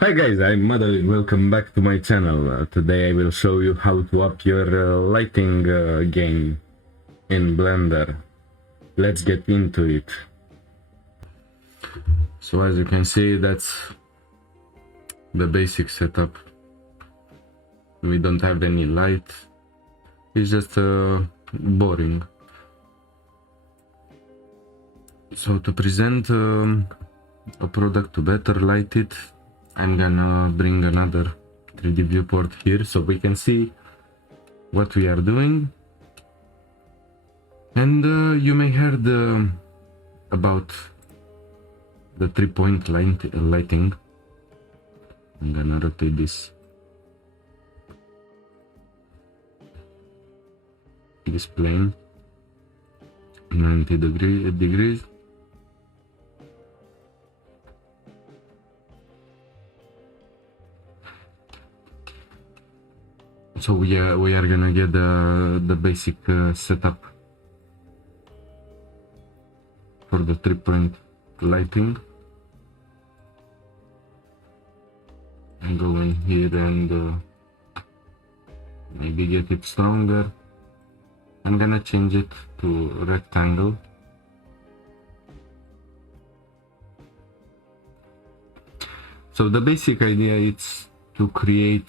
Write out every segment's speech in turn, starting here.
Hi guys, I'm Madeline. Welcome back to my channel. Today I will show you how to up your lighting game in Blender. Let's get into it. So as you can see, that's the basic setup. We don't have any light. It's just boring. So to present a product to better light it, I'm gonna bring another 3D viewport here so we can see what we are doing. And you may heard about the 3-point lighting. I'm gonna rotate this plane 90 degrees. So we are gonna get the basic setup for the 3-point lighting. I go in here and maybe get it stronger. I'm gonna change it to rectangle. So the basic idea is to create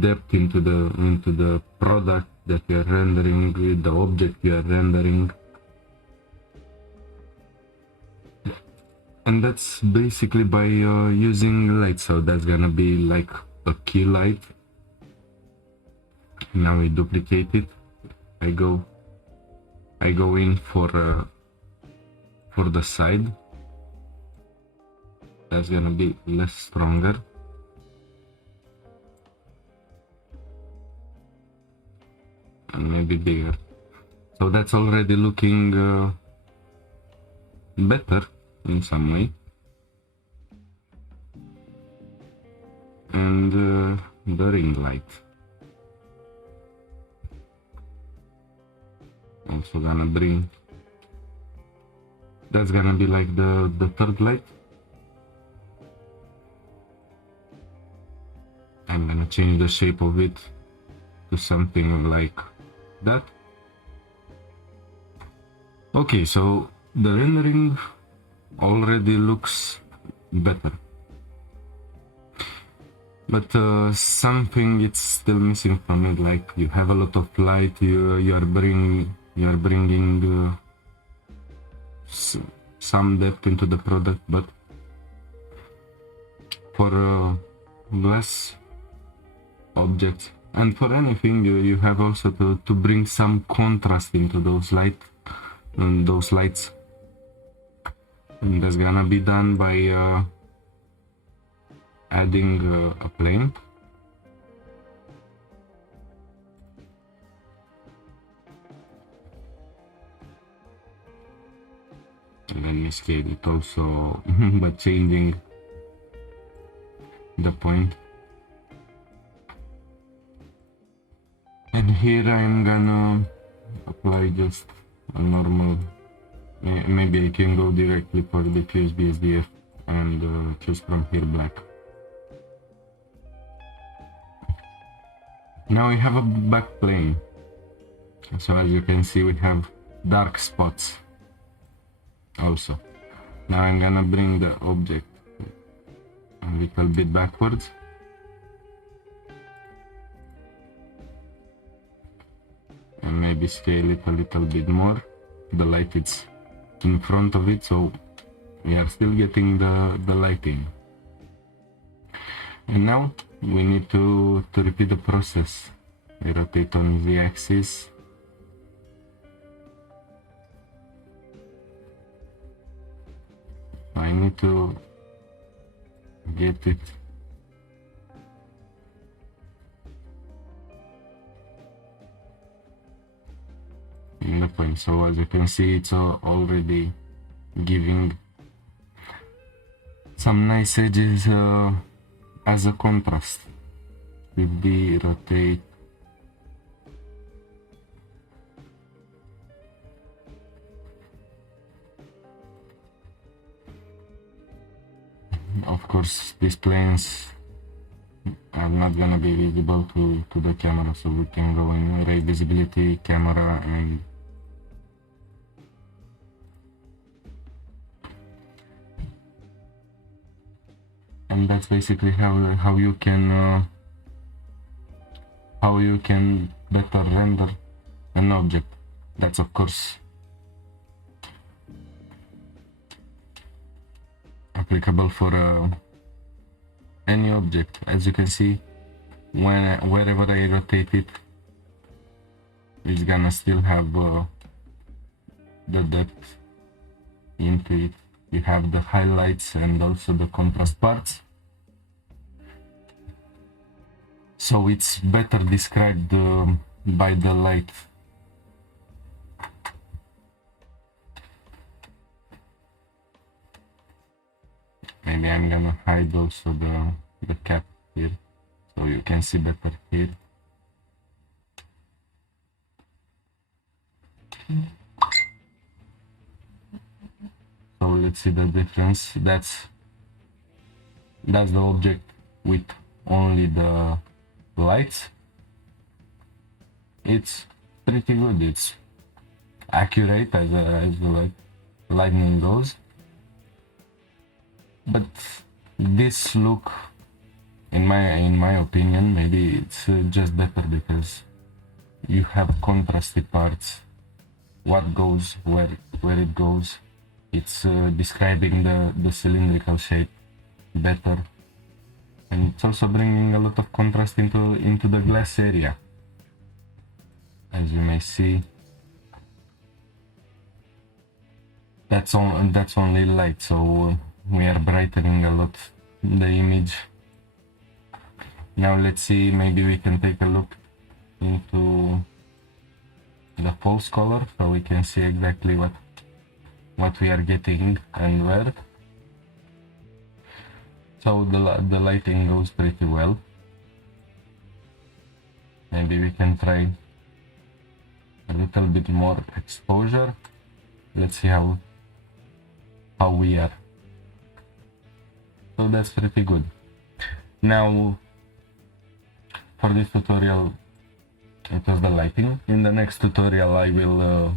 depth into the product that you are rendering, with the object you are rendering. And that's basically by using light. So that's gonna be like a key light. Now we duplicate it. I go in for the side. That's gonna be less stronger. And maybe bigger. So that's already looking better in some way. And the ring light. Also gonna bring, that's gonna be like the third light. I'm gonna change the shape of it to something like that. Okay, so the rendering already looks better, but something it's still missing from it. Like you have a lot of light, you are bringing some depth into the product, but for glass objects and for anything you have also to bring some contrast into those lights. And that's gonna be done by adding a plane. And then we scale it also by changing the point. And here I'm gonna apply just a normal, maybe I can go directly for diffuse BSDF and choose from here black. Now we have a back plane. So as you can see, we have dark spots also. Now I'm gonna bring the object a little bit backwards. And maybe scale it a little bit more. The light is in front of it, so we are still getting the lighting. And now we need to repeat the process. We rotate on the axis. I need to get it in the point. So as you can see, it's already giving some nice edges as a contrast with the rotate. Of course, these planes are not gonna be visible to the camera, so we can go in ray visibility, camera, and that's basically how you can better render an object. That's of course applicable for any object. As you can see, wherever I rotate it, it's gonna still have the depth into it. You have the highlights and also the contrast parts, so it's better described by the light. Maybe I'm gonna hide also the cap here, so you can see better here. So let's see the difference. That's the object with only the lights. It's pretty good. It's accurate as the lightning goes. But this look, in my opinion, maybe it's just better because you have contrasty parts. What goes where it goes. It's describing the cylindrical shape better, and it's also bringing a lot of contrast into the glass area. As you may see, that's only light, so we are brightening a lot the image. Now let's see, maybe we can take a look into the false color, so we can see exactly what we are getting and where. So the lighting goes pretty well. Maybe we can try a little bit more exposure. Let's see how we are. So that's pretty good. Now for this tutorial it was the lighting. In the next tutorial I will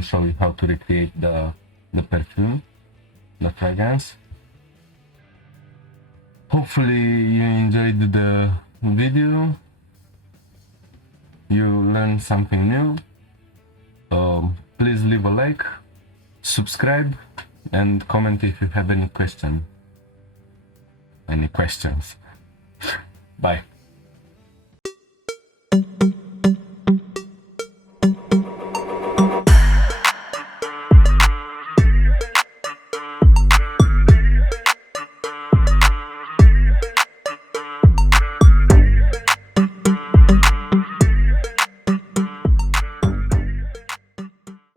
show you how to recreate the perfume, the fragrance. Hopefully you enjoyed the video, you learned something new. Please leave a like, subscribe, and comment if you have any questions. Bye.